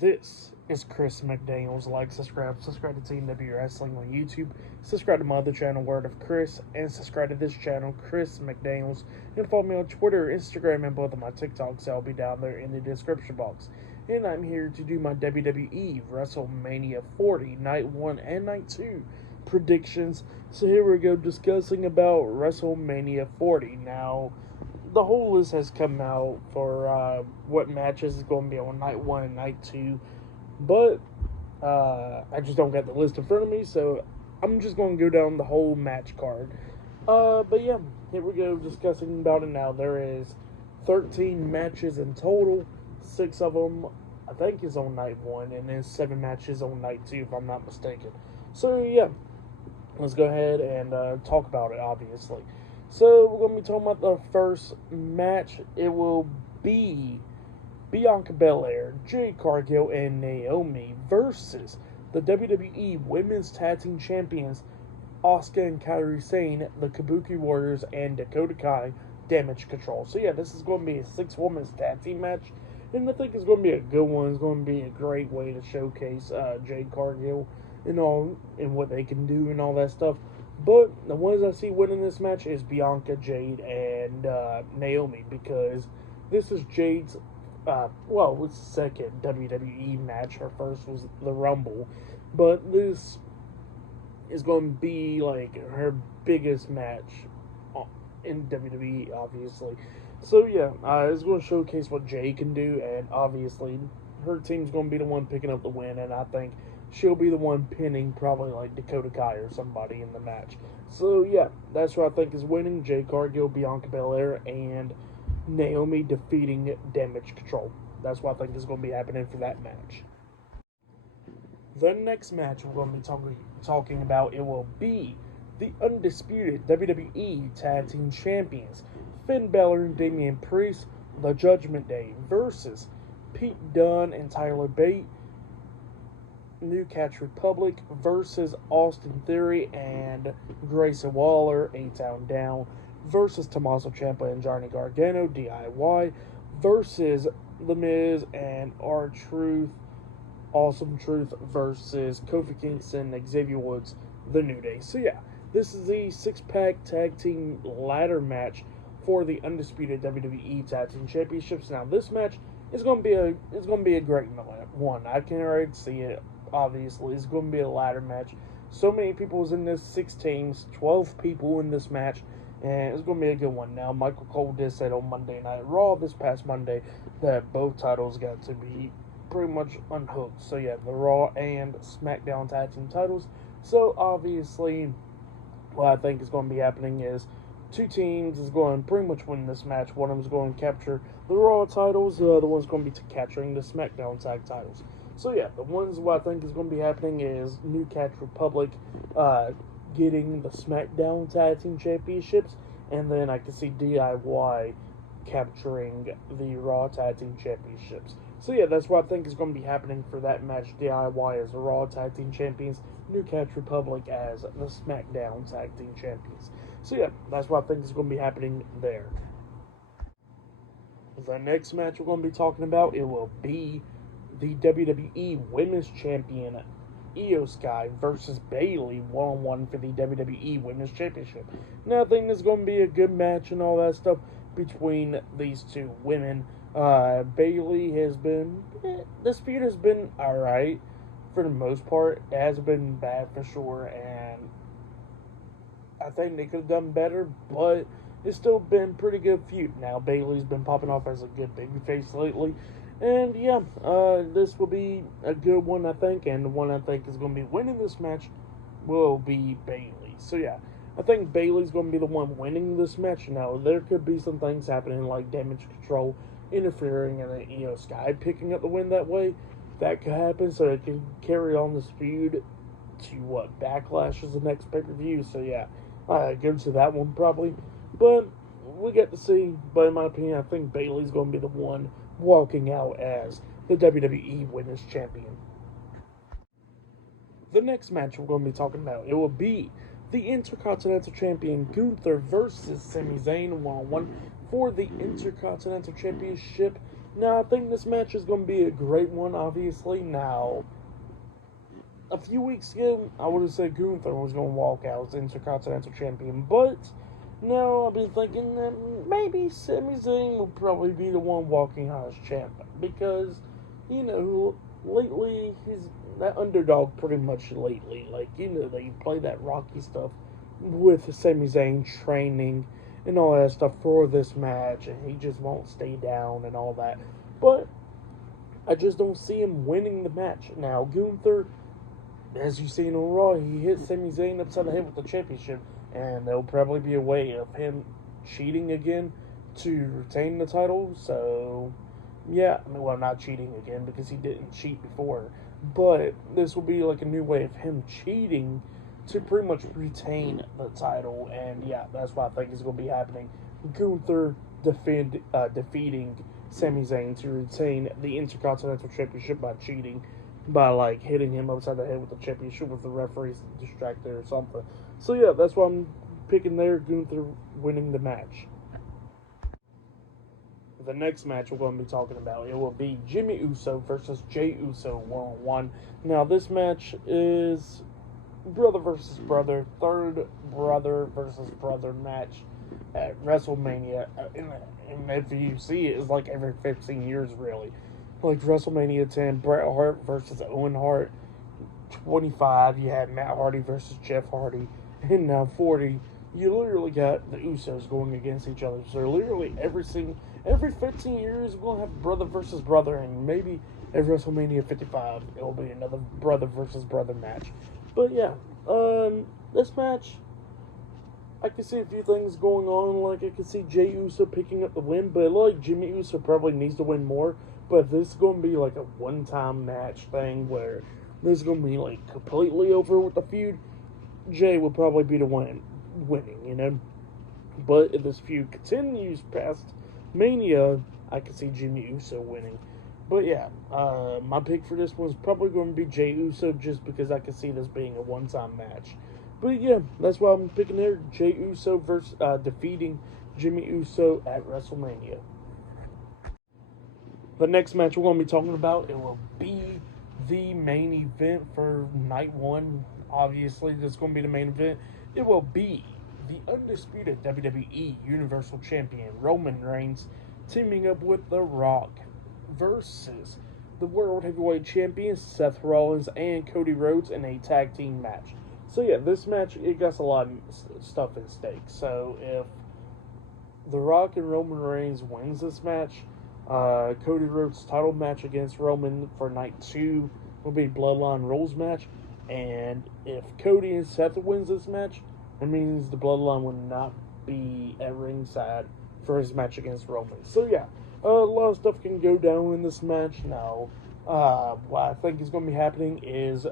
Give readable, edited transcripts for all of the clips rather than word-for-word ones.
This is Chris McDaniels. Like, subscribe to Team W Wrestling on YouTube, subscribe to my other channel, Word of Chris, and subscribe to this channel, Chris McDaniels. And follow me on Twitter, Instagram, and both of my TikToks. I'll be down there in the description box. And I'm here to do my WWE WrestleMania 40, Night 1 and Night 2 predictions. So here we go, discussing about WrestleMania 40. Now, the whole list has come out for what matches is going to be on Night 1 and Night 2. But I just don't got the list in front of me, so I'm just going to go down the whole match card. But yeah, here we go, discussing about it now. There is 13 matches in total. 6 of them, I think, is on Night 1, and then 7 matches on Night 2, if I'm not mistaken. So yeah, let's go ahead and talk about it, obviously. So we're going to be talking about the first match. It will be Bianca Belair, Jade Cargill, and Naomi versus the WWE Women's Tag Team Champions, Asuka and Kairi Sane, the Kabuki Warriors, and Dakota Kai, Damage Control. So yeah, this is going to be a 6-women's tag team match, and I think it's going to be a good one. It's going to be a great way to showcase Jade Cargill and what they can do and all that stuff. But the ones I see winning this match is Bianca, Jade, and Naomi, because this is Jade's, it's the second WWE match. Her first was the Rumble, but this is going to be like her biggest match in WWE, obviously. So yeah, it's going to showcase what Jade can do, and obviously her team's going to be the one picking up the win, and I think she'll be the one pinning probably like Dakota Kai or somebody in the match. So yeah, that's what I think is winning. Jade Cargill, Bianca Belair, and Naomi defeating Damage Control. That's what I think is going to be happening for that match. The next match we're going to be talking about, it will be the undisputed WWE Tag Team Champions, Finn Balor and Damian Priest, the Judgment Day, versus Pete Dunne and Tyler Bate, New Catch Republic, versus Austin Theory and Grayson Waller, A-Town Down, versus Tommaso Ciampa and Johnny Gargano, DIY, versus The Miz and R-Truth, Awesome Truth, versus Kofi Kingston and Xavier Woods, The New Day. So yeah, this is the 6-pack tag team ladder match for the undisputed WWE Tag Team Championships. Now this match is going to be a great one. I can already see it. Obviously, it's going to be a ladder match. So many people was in this, 6 teams, 12 people in this match, and it's going to be a good one. Now, Michael Cole did say on Monday Night Raw this past Monday that both titles got to be pretty much unhooked. So yeah, the Raw and SmackDown tag team titles. So obviously, what I think is going to be happening is 2 teams is going to pretty much win this match. One of them is going to capture the Raw titles. The other one's going to be capturing the SmackDown tag titles. So yeah, the ones what I think is going to be happening is New Catch Republic getting the SmackDown Tag Team Championships, and then I can see DIY capturing the Raw Tag Team Championships. So yeah, that's what I think is going to be happening for that match. DIY as the Raw Tag Team Champions, New Catch Republic as the SmackDown Tag Team Champions. So yeah, that's what I think is going to be happening there. The next match we're going to be talking about, it will be the WWE Women's Champion Io Sky versus Bayley 1-on-1 for the WWE Women's Championship. Now I think this is going to be a good match and all that stuff between these 2 women. Bayley has been, this feud has been alright for the most part. It hasn't been bad for sure, and I think they could have done better, but it's still been pretty good feud. Now Bayley's been popping off as a good babyface lately. And yeah, this will be a good one, I think, and the one I think is going to be winning this match will be Bayley. So yeah, I think Bayley's going to be the one winning this match. Now, there could be some things happening like Damage Control interfering and then Io Sky picking up the win that way. That could happen, so it can carry on this feud to what Backlash is the next pay-per-view. So yeah, go to that one probably. But we get to see. But in my opinion, I think Bayley's going to be the one walking out as the WWE Women's Champion. The next match we're going to be talking about, it will be the Intercontinental Champion Gunther versus Sami Zayn 1-on-1 for the Intercontinental Championship Now, I think this match is going to be a great one, obviously. Now, a few weeks ago, I would have said Gunther was going to walk out as Intercontinental Champion, but now I've been thinking that maybe Sami Zayn will probably be the one walking out as champ, because, lately, he's that underdog pretty much lately. Like, they play that Rocky stuff with Sami Zayn training and all that stuff for this match, and he just won't stay down and all that. But I just don't see him winning the match. Now, Gunther, as you've seen on Raw, he hit Sami Zayn upside the head with the championship, and there'll probably be a way of him cheating again to retain the title. So, yeah, not cheating again because he didn't cheat before, but this will be like a new way of him cheating to pretty much retain the title, and yeah, that's what I think is going to be happening. Gunther defeating Sami Zayn to retain the Intercontinental Championship by cheating, by like hitting him upside the head with the championship with the referee's distractor or something. So yeah, that's why I'm picking there, Gunther winning the match. The next match we're going to be talking about, it will be Jimmy Uso versus Jay Uso 1-on-1. Now this match is brother versus brother, third brother versus brother match at WrestleMania. And if you see it, it's like every 15 years, really. Like WrestleMania 10, Bret Hart versus Owen Hart. 25, you had Matt Hardy versus Jeff Hardy. And now 40, you literally got the Usos going against each other. So literally every 15 years, we're going to have brother versus brother. And maybe at WrestleMania 55, it will be another brother versus brother match. But yeah, this match, I can see a few things going on. Like, I can see Jay Uso picking up the win, but like Jimmy Uso probably needs to win more. But this is going to be like a one-time match thing where this is going to be like completely over with the feud. Jay will probably be the one winning, But if this feud continues past Mania, I can see Jimmy Uso winning. But yeah, my pick for this one is probably going to be Jay Uso, just because I can see this being a one-time match. But yeah, that's why I'm picking there. Jay Uso versus defeating Jimmy Uso at WrestleMania. The next match we're going to be talking about, it will be the main event for night one. Obviously, this is going to be the main event. It will be the undisputed WWE Universal Champion Roman Reigns teaming up with The Rock versus the World Heavyweight Champion Seth Rollins and Cody Rhodes in a tag team match. So yeah, this match, it got a lot of stuff at stake. So if The Rock and Roman Reigns wins this match, Cody Rhodes' title match against Roman for night 2 will be Bloodline Rules match. And if Cody and Seth wins this match, it means the Bloodline will not be at ringside for his match against Roman. So yeah, a lot of stuff can go down in this match. Now, what I think is going to be happening is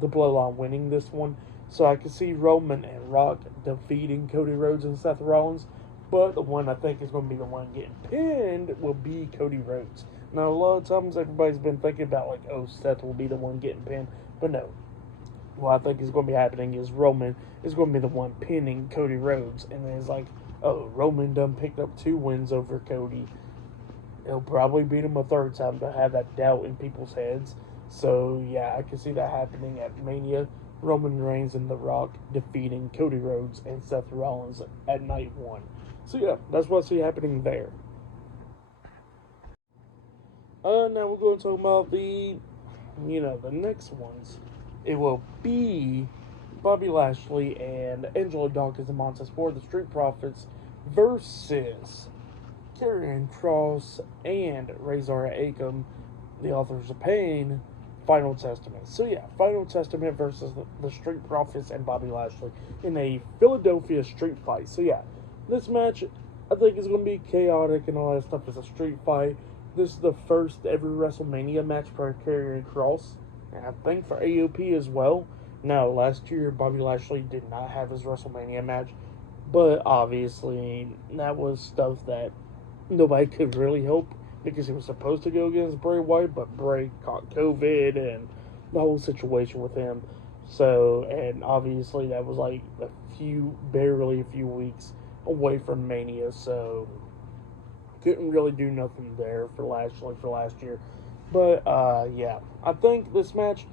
the Bloodline winning this one. So I can see Roman and Rock defeating Cody Rhodes and Seth Rollins. But the one I think is going to be the one getting pinned will be Cody Rhodes. Now, a lot of times everybody's been thinking about, like, oh, Seth will be the one getting pinned. But no. What I think is going to be happening is Roman is going to be the one pinning Cody Rhodes. And then it's like, oh, Roman done picked up 2 wins over Cody. He'll probably beat him a third time to have that doubt in people's heads. So, yeah, I can see that happening at Mania. Roman Reigns and The Rock defeating Cody Rhodes and Seth Rollins at night 1. So, yeah, that's what I see happening there. Now we're going to talk about the next ones. It will be Bobby Lashley and Angelo Dawkins and Montez Ford, the Street Profits, versus Karrion Kross and Razor Akam, the Authors of Pain, Final Testament. So yeah, Final Testament versus the Street Profits and Bobby Lashley in a Philadelphia street fight. So yeah, this match I think is going to be chaotic and all that stuff. It's a street fight. This is the first ever WrestleMania match for Karrion Kross, and I think for AOP as well. Now, last year Bobby Lashley did not have his WrestleMania match, but obviously that was stuff that nobody could really help, because he was supposed to go against Bray Wyatt, but Bray caught COVID and the whole situation with him. So, and obviously that was like barely a few weeks away from Mania. So, couldn't really do nothing there for Lashley for last year. But yeah, I think this match,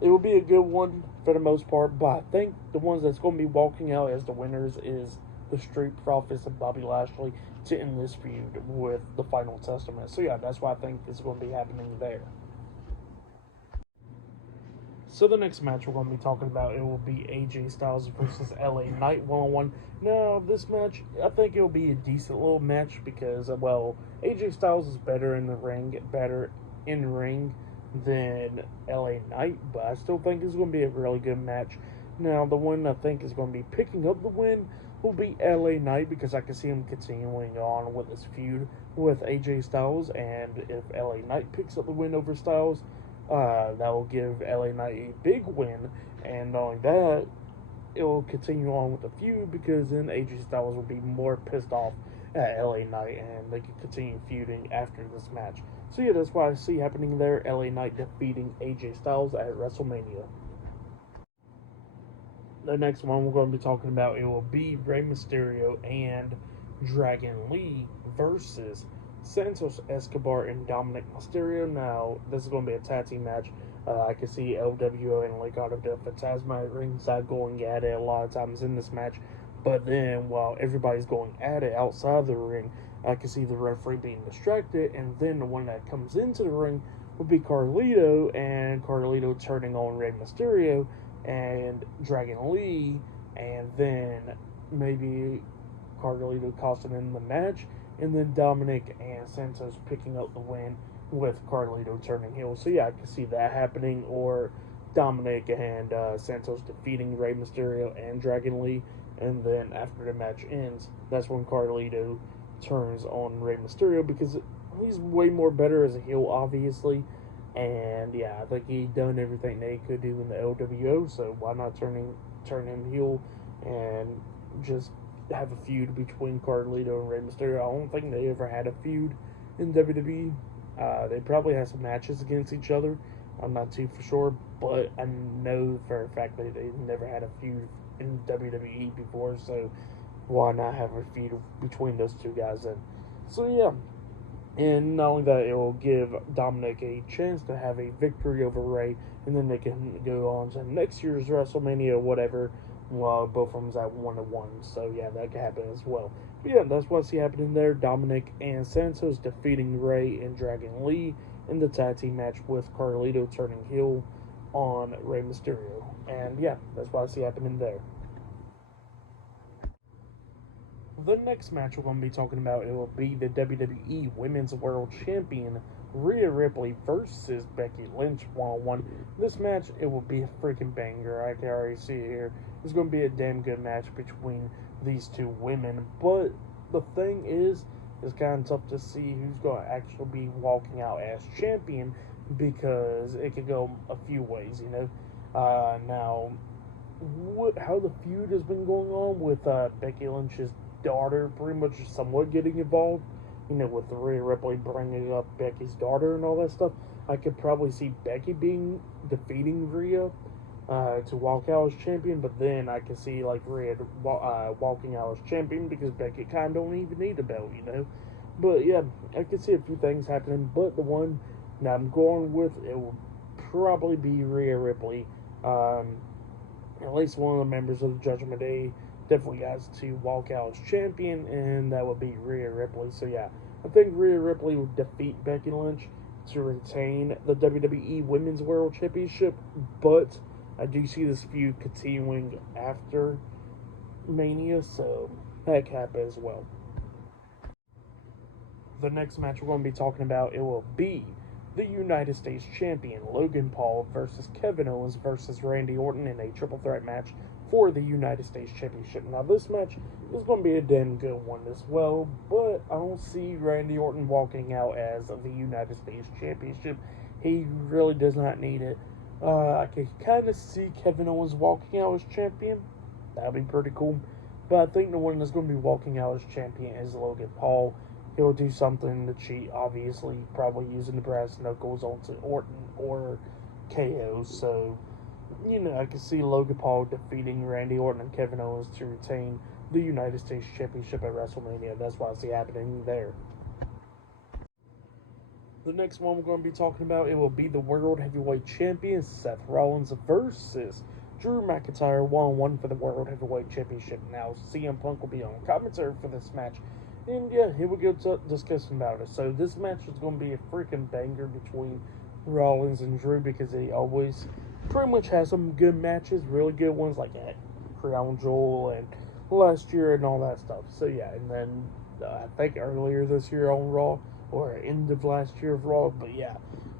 it will be a good one for the most part. But I think the ones that's going to be walking out as the winners is the Street Profits and Bobby Lashley to end this feud with the Final Testament. So yeah, that's why I think it's going to be happening there. So the next match we're going to be talking about, it will be AJ Styles versus LA Knight one-on-one. Now, this match, I think it will be a decent little match because, well, AJ Styles is better in the ring, than LA Knight, but I still think it's going to be a really good match. Now, the one I think is going to be picking up the win will be LA Knight because I can see him continuing on with his feud with AJ Styles, and if LA Knight picks up the win over Styles, that will give LA Knight a big win, and not only that, it will continue on with the feud because then AJ Styles will be more pissed off at LA Knight and they can continue feuding after this match. So yeah, that's what I see happening there. LA Knight defeating AJ Styles at WrestleMania. The next one we're going to be talking about, it will be Rey Mysterio and Dragon Lee versus Santos Escobar and Dominic Mysterio. Now, this is going to be a tag team match. I can see LWO and Legado del Fantasma at ringside going at it a lot of times in this match. But then, while everybody's going at it outside the ring, I can see the referee being distracted. And then the one that comes into the ring will be Carlito, and Carlito turning on Rey Mysterio and Dragon Lee. And then maybe Carlito costing in the match. And then Dominic and Santos picking up the win with Carlito turning heel. So yeah, I can see that happening. Or Dominic and Santos defeating Rey Mysterio and Dragon Lee. And then after the match ends, that's when Carlito turns on Rey Mysterio because he's way more better as a heel, obviously. And yeah, I think he done everything they could do in the LWO. So why not turn him heel and just have a feud between Carlito and Rey Mysterio? I don't think they ever had a feud in WWE. They probably had some matches against each other. I'm not too for sure, but I know for a fact that they never had a feud in WWE before, so why not have a feud between those two guys then? So yeah, and not only that, it will give Dominic a chance to have a victory over Rey, and then they can go on to next year's WrestleMania or whatever, while both of them's at 1-1. So yeah, that could happen as well. But yeah, that's what I see happening there. Dominic and Santos defeating Rey and Dragon Lee in the tag team match with Carlito turning heel on Rey Mysterio. And yeah, that's what I see happening there. The next match we're going to be talking about, it will be the WWE Women's World Champion Rhea Ripley versus Becky Lynch one-on-one. This match, it will be a freaking banger. I can already see it here. It's going to be a damn good match between these two women. But the thing is, it's kind of tough to see who's going to actually be walking out as champion because it could go a few ways, you know. Now, how the feud has been going on with Becky Lynch's daughter pretty much somewhat getting involved, you know, with Rhea Ripley bringing up Becky's daughter and all that stuff. I could probably see Becky defeating Rhea to walk out as champion, but then I could see like Rhea walking out as champion because Becky kind of don't even need a belt, you know. But yeah, I could see a few things happening, but the one that I'm going with, it will probably be Rhea Ripley. At least one of the members of the Judgment Day definitely has to walk out as champion, and that would be Rhea Ripley. So yeah, I think Rhea Ripley will defeat Becky Lynch to retain the WWE Women's World Championship, but I do see this feud continuing after Mania, so that could happen as well. The next match we're going to be talking about, it will be the United States Champion Logan Paul versus Kevin Owens versus Randy Orton in a triple threat match for the United States Championship. Now this match is going to be a damn good one as well, but I don't see Randy Orton walking out as the United States Championship. He really does not need it. I can kind of see Kevin Owens walking out as champion. That would be pretty cool. But I think the one that's going to be walking out as champion is Logan Paul. He'll do something to cheat, obviously, probably using the brass knuckles onto Orton or KO. So, you know, I can see Logan Paul defeating Randy Orton and Kevin Owens to retain the United States Championship at WrestleMania. That's what I see happening there. The next one we're going to be talking about, it will be the World Heavyweight Champion, Seth Rollins versus Drew McIntyre, 1-on-1 for the World Heavyweight Championship. Now, CM Punk will be on commentary for this match. And yeah, here we go to discussing about it. So this match is going to be a freaking banger between Rollins and Drew, because he always pretty much has some good matches, really good ones, like at Crown Jewel and last year and all that stuff. So yeah, and then I think earlier this year on Raw, or end of last year of Raw, but yeah,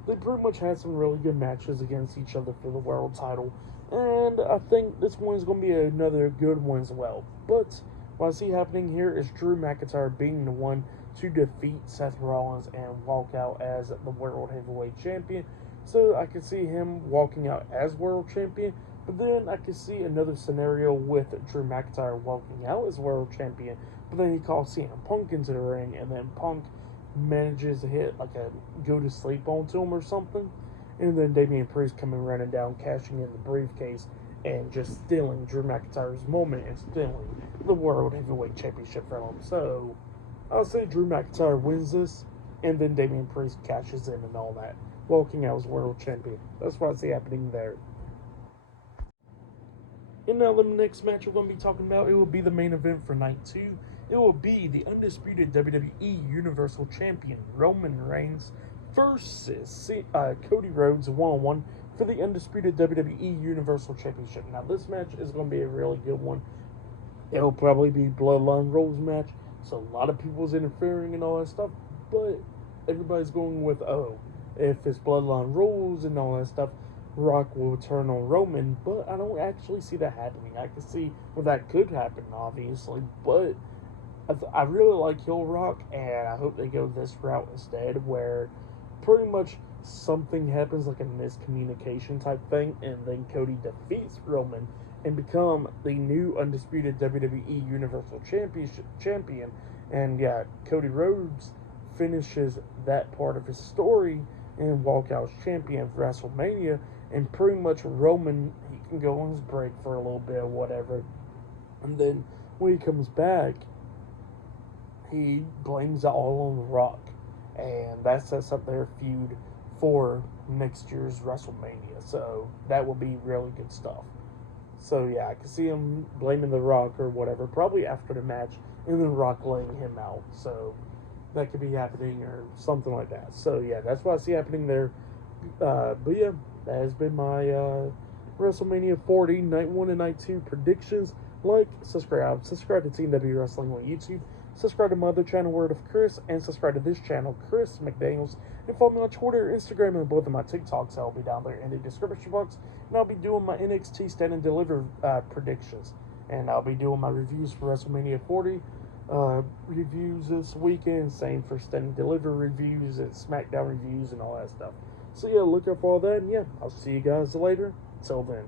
they pretty much had some really good matches against each other for the world title, and I think this one's going to be another good one as well. But what I see happening here is Drew McIntyre being the one to defeat Seth Rollins and walk out as the World Heavyweight Champion. So I can see him walking out as World Champion, but then I can see another scenario with Drew McIntyre walking out as World Champion, but then he calls CM Punk into the ring, and then Punk manages to hit like a go to sleep onto him or something, and then Damian Priest coming running down, cashing in the briefcase, and just stealing Drew McIntyre's moment and stealing the World Heavyweight Championship from him. So I'll say Drew McIntyre wins this, and then Damian Priest cashes in and all that, walking out as World Champion. That's what I see happening there. And now the next match we're going to be talking about, it will be the main event for night 2. It will be the undisputed WWE Universal Champion Roman Reigns versus Cody Rhodes, 1-on-1 for the undisputed WWE Universal Championship. Now this match is going to be a really good one. It'll probably be Bloodline Rules match, so a lot of people's interfering and all that stuff, but everybody's going with, oh, if it's Bloodline Rules and all that stuff, Rock will turn on Roman, but I don't actually see that happening. I can see where that could happen, obviously, but I really like Heel Rock, and I hope they go this route instead, where pretty much something happens, like a miscommunication type thing, and then Cody defeats Roman and become the new undisputed WWE Universal Champion. And yeah, Cody Rhodes finishes that part of his story and walk out as champion for WrestleMania, and pretty much Roman, he can go on his break for a little bit or whatever, and then when he comes back, he blames it all on The Rock, and that sets up their feud for next year's WrestleMania. So that will be really good stuff. So yeah, I can see him blaming The Rock or whatever, probably after the match, and then Rock laying him out. So that could be happening or something like that. So yeah, that's what I see happening there. But yeah, that has been my WrestleMania 40 Night 1 and Night 2 predictions. Like, subscribe to Team W Wrestling on YouTube. Subscribe to my other channel, Word of Chris, and subscribe to this channel, Chris McDaniels. And follow me on Twitter, Instagram, and both of my TikToks. I'll be down there in the description box. And I'll be doing my NXT Stand and Deliver predictions. And I'll be doing my reviews for WrestleMania 40 reviews this weekend. Same for Stand and Deliver reviews and SmackDown reviews and all that stuff. So yeah, look up for all that. And yeah, I'll see you guys later. Till then.